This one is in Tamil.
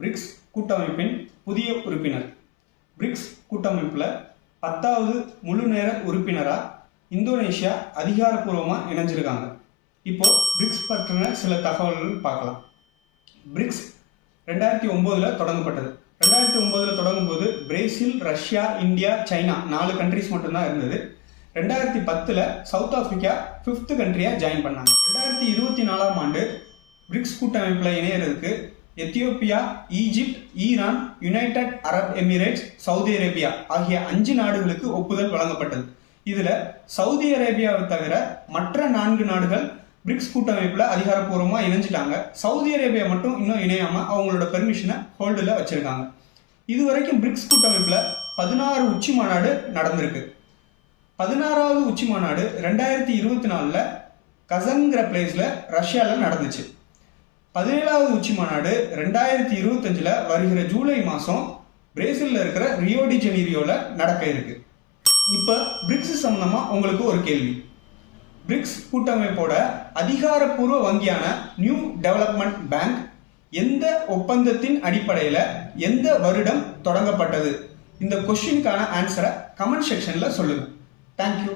பிரிக்ஸ் கூட்டமைப்பின் புதிய உறுப்பினர். பிரிக்ஸ் கூட்டமைப்பில் 10வது முழு நேர உறுப்பினராக இந்தோனேஷியா அதிகாரப்பூர்வமாக இணைஞ்சிருக்காங்க. இப்போ பிரிக்ஸ் பற்றின சில தகவல்கள் பார்க்கலாம். பிரிக்ஸ் 2009 தொடங்கப்பட்டது. 2009 தொடங்கும் போது Brazil, Russia, India, China 4 countries மட்டும்தான் இருந்தது. 2010 சவுத் ஆப்பிரிக்கா 5th கண்ட்ரியாக ஜாயின் பண்ணாங்க. 2024 ஆண்டு பிரிக்ஸ் கூட்டமைப்பில் இணையறதுக்கு Ethiopia, Egypt, Iran, United Arab Emirates, Saudi Arabia ஆகிய 5 நாடுகளுக்கு ஒப்புதல் வழங்கப்பட்டது. இதில் சவுதி அரேபியாவை தவிர மற்ற 4 நாடுகள் பிரிக்ஸ் கூட்டமைப்பில் அதிகாரப்பூர்வமாக இணைஞ்சிட்டாங்க. சவுதி அரேபியா மட்டும் இன்னும் இணையாமல் அவங்களோட பெர்மிஷனை ஹோல்டில் வச்சுருக்காங்க. இதுவரைக்கும் பிரிக்ஸ் கூட்டமைப்பில் 16 உச்சி மாநாடு நடந்திருக்கு. 16வது உச்சி மாநாடு 2024 கசன்கிற பிளேஸில் ரஷ்யாவில் நடந்துச்சு. 17வது உச்சி மாநாடு 2025 வருகிற ஜூலை மாதம் பிரேசிலில் இருக்கிற ரியோ டி ஜெனீரியோவில் நடக்க இருக்கு. இப்போ பிரிக்ஸ் சம்பந்தமாக உங்களுக்கு ஒரு கேள்வி. பிரிக்ஸ் கூட்டமைப்போட அதிகாரப்பூர்வ வங்கியான நியூ டெவலப்மெண்ட் பேங்க் எந்த ஒப்பந்தத்தின் அடிப்படையில் எந்த வருடம் தொடங்கப்பட்டது? இந்த கொஸ்டினுக்கான ஆன்சரை கமெண்ட் செக்ஷனில் சொல்லுங்கள். தேங்க்யூ.